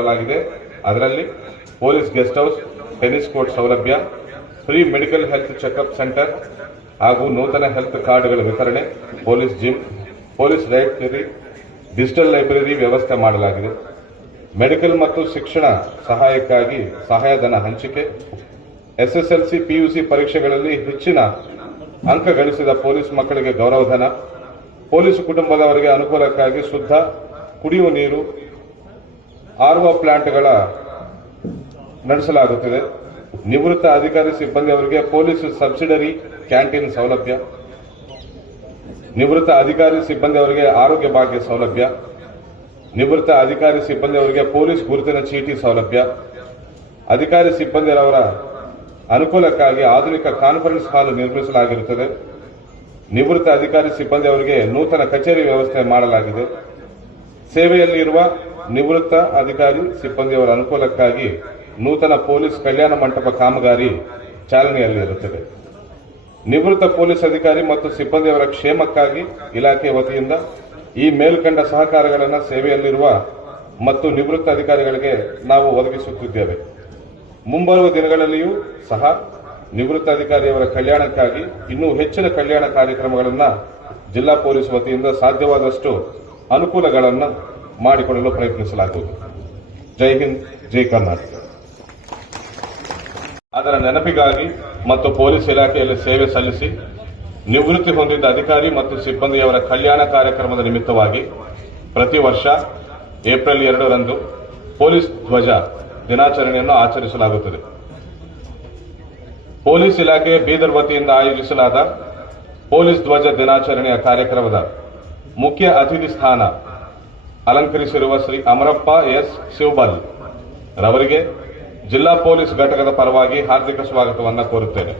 ಮಾಡಲಾಗಿದೆ. ಅದರಲ್ಲಿ police guest house, tennis court ಸೌಲಭ್ಯ, free medical health checkup centre ಹಾಗೂ ನೂತನ ಹೆಲ್ತ್ ಕಾರ್ಡ್ಗಳ ವಿತರಣೆ, police gym, police library, digital library ವ್ಯವಸ್ಥೆ ಮಾಡಲಾಗಿದೆ. ಮೆಡಿಕಲ್ ಮತ್ತು ಶಿಕ್ಷಣ ಸಹಾಯಕ್ಕಾಗಿ ಸಹಾಯಧನ ಹಂಚಿಕೆ, ಎಸ್ಎಸ್ಎಲ್ಸಿ ಪಿಯುಸಿ ಪರೀಕ್ಷೆಗಳಲ್ಲಿ ಹೆಚ್ಚಿನ ಅಂಕ ಗಳಿಸಿದ ಪೊಲೀಸ್ ಮಕ್ಕಳಿಗೆ ಗೌರವಧನ, ಪೊಲೀಸ್ ಕುಟುಂಬದವರಿಗೆ ಅನುಕೂಲಕ್ಕಾಗಿ ಶುದ್ಧ ಕುಡಿಯುವ ನೀರು, ಆರ್ಒ ಪ್ಲಾಂಟ್ಗಳ ನಡೆಸಲಾಗುತ್ತಿದೆ. ನಿವೃತ್ತ ಅಧಿಕಾರಿ ಸಿಬ್ಬಂದಿಯವರಿಗೆ ಪೊಲೀಸ್ ಸಬ್ಸಿಡರಿ ಕ್ಯಾಂಟೀನ್ ಸೌಲಭ್ಯ, ನಿವೃತ್ತ ಅಧಿಕಾರಿ ಸಿಬ್ಬಂದಿಯವರಿಗೆ ಆರೋಗ್ಯ ಭಾಗ್ಯ ಸೌಲಭ್ಯ, ನಿವೃತ್ತ ಅಧಿಕಾರಿ ಸಿಬ್ಬಂದಿಯವರಿಗೆ ಪೊಲೀಸ್ ಗುರುತಿನ ಚೀಟಿ ಸೌಲಭ್ಯ, ಅಧಿಕಾರಿ ಸಿಬ್ಬಂದಿಯವರ ಅನುಕೂಲಕ್ಕಾಗಿ ಆಧುನಿಕ ಕಾನ್ಫರೆನ್ಸ್ ಹಾಲ್ ನಿರ್ಮಿಸಲಾಗಿರುತ್ತದೆ. ನಿವೃತ್ತ ಅಧಿಕಾರಿ ಸಿಬ್ಬಂದಿಯವರಿಗೆ ನೂತನ ಕಚೇರಿ ವ್ಯವಸ್ಥೆ ಮಾಡಲಾಗಿದೆ. ಸೇವೆಯಲ್ಲಿರುವ ನಿವೃತ್ತ ಅಧಿಕಾರಿ ಸಿಬ್ಬಂದಿಯವರ ಅನುಕೂಲಕ್ಕಾಗಿ ನೂತನ ಪೊಲೀಸ್ ಕಲ್ಯಾಣ ಮಂಟಪ ಕಾಮಗಾರಿ ಚಾಲನೆಯಲ್ಲಿರುತ್ತದೆ. ನಿವೃತ್ತ ಪೊಲೀಸ್ ಅಧಿಕಾರಿ ಮತ್ತು ಸಿಬ್ಬಂದಿಯವರ ಕ್ಷೇಮಕ್ಕಾಗಿ ಇಲಾಖೆ ವತಿಯಿಂದ ಈ ಮೇಲ್ಕಂಡ ಸಹಕಾರಗಳನ್ನು ಸೇವೆಯಲ್ಲಿರುವ ಮತ್ತು ನಿವೃತ್ತ ಅಧಿಕಾರಿಗಳಿಗೆ ನಾವು ಒದಗಿಸುತ್ತಿದ್ದೇವೆ. ಮುಂಬರುವ ದಿನಗಳಲ್ಲಿಯೂ ಸಹ ನಿವೃತ್ತ ಅಧಿಕಾರಿಯವರ ಕಲ್ಯಾಣಕ್ಕಾಗಿ ಇನ್ನೂ ಹೆಚ್ಚಿನ ಕಲ್ಯಾಣ ಕಾರ್ಯಕ್ರಮಗಳನ್ನು ಜಿಲ್ಲಾ ಪೊಲೀಸ್ ವತಿಯಿಂದ ಸಾಧ್ಯವಾದಷ್ಟು ಅನುಕೂಲಗಳನ್ನು ಮಾಡಿಕೊಡಲು ಪ್ರಯತ್ನಿಸಲಾಗುವುದು. ಜೈ ಹಿಂದ್, ಜೈ ಕರ್ನಾಟಕ. ಅದರ ನೆನಪಿಗಾಗಿ ಮತ್ತು ಪೊಲೀಸ್ ಇಲಾಖೆಯಲ್ಲಿ ಸೇವೆ ಸಲ್ಲಿಸಿ ನಿವೃತ್ತಿ ಹೊಂದಿದ್ದ ಅಧಿಕಾರಿ ಮತ್ತು ಸಿಬ್ಬಂದಿಯವರ ಕಲ್ಯಾಣ ಕಾರ್ಯಕ್ರಮದ ನಿಮಿತ್ತವಾಗಿ ಪ್ರತಿ ವರ್ಷ ಏಪ್ರಿಲ್ 2ರಂದು ಪೊಲೀಸ್ ಧ್ವಜ ದಿನಾಚರಣೆಯನ್ನು ಆಚರಿಸಲಾಗುತ್ತದೆ. ಪೊಲೀಸ್ ಇಲಾಖೆ ಬೀದರ್ ವತಿಯಿಂದ ಆಯೋಜಿಸಲಾದ ಪೊಲೀಸ್ ಧ್ವಜ ದಿನಾಚರಣೆಯ ಕಾರ್ಯಕ್ರಮದ ಮುಖ್ಯ ಅತಿಥಿ ಸ್ಥಾನ ಅಲಂಕರಿಸಿರುವ ಶ್ರೀ ಅಮರಪ್ಪ ಎಸ್ ಶಿವಬಲ್ ರವರಿಗೆ ಜಿಲ್ಲಾ ಪೊಲೀಸ್ ಘಟಕದ ಪರವಾಗಿ ಹಾರ್ದಿಕ ಸ್ವಾಗತವನ್ನು ಕೋರುತ್ತೇನೆ.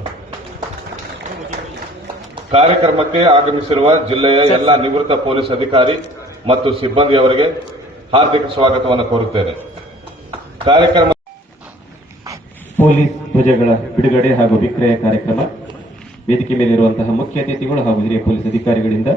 ಕಾರ್ಯಕ್ರಮಕ್ಕೆ ಆಗಮಿಸಿರುವ ಜಿಲ್ಲೆಯ ಎಲ್ಲ ನಿವೃತ್ತ ಪೊಲೀಸ್ ಅಧಿಕಾರಿ ಮತ್ತು ಸಿಬ್ಬಂದಿಯವರಿಗೆ ಹಾರ್ದಿಕ ಸ್ವಾಗತವನ್ನು ಕೋರುತ್ತೇನೆ. ಕಾರ್ಯಕ್ರಮ ಪೊಲೀಸ್ ಧ್ವಜಗಳ ಬಿಡುಗಡೆ ಹಾಗೂ ವಿಕ್ರಯ ಕಾರ್ಯಕ್ರಮ ವೇದಿಕೆ ಮೇಲಿರುವಂತಹ ಮುಖ್ಯ ಅತಿಥಿಗಳು ಹಾಗೂ ಹಿರಿಯ ಪೊಲೀಸ್ ಅಧಿಕಾರಿಗಳಿಂದ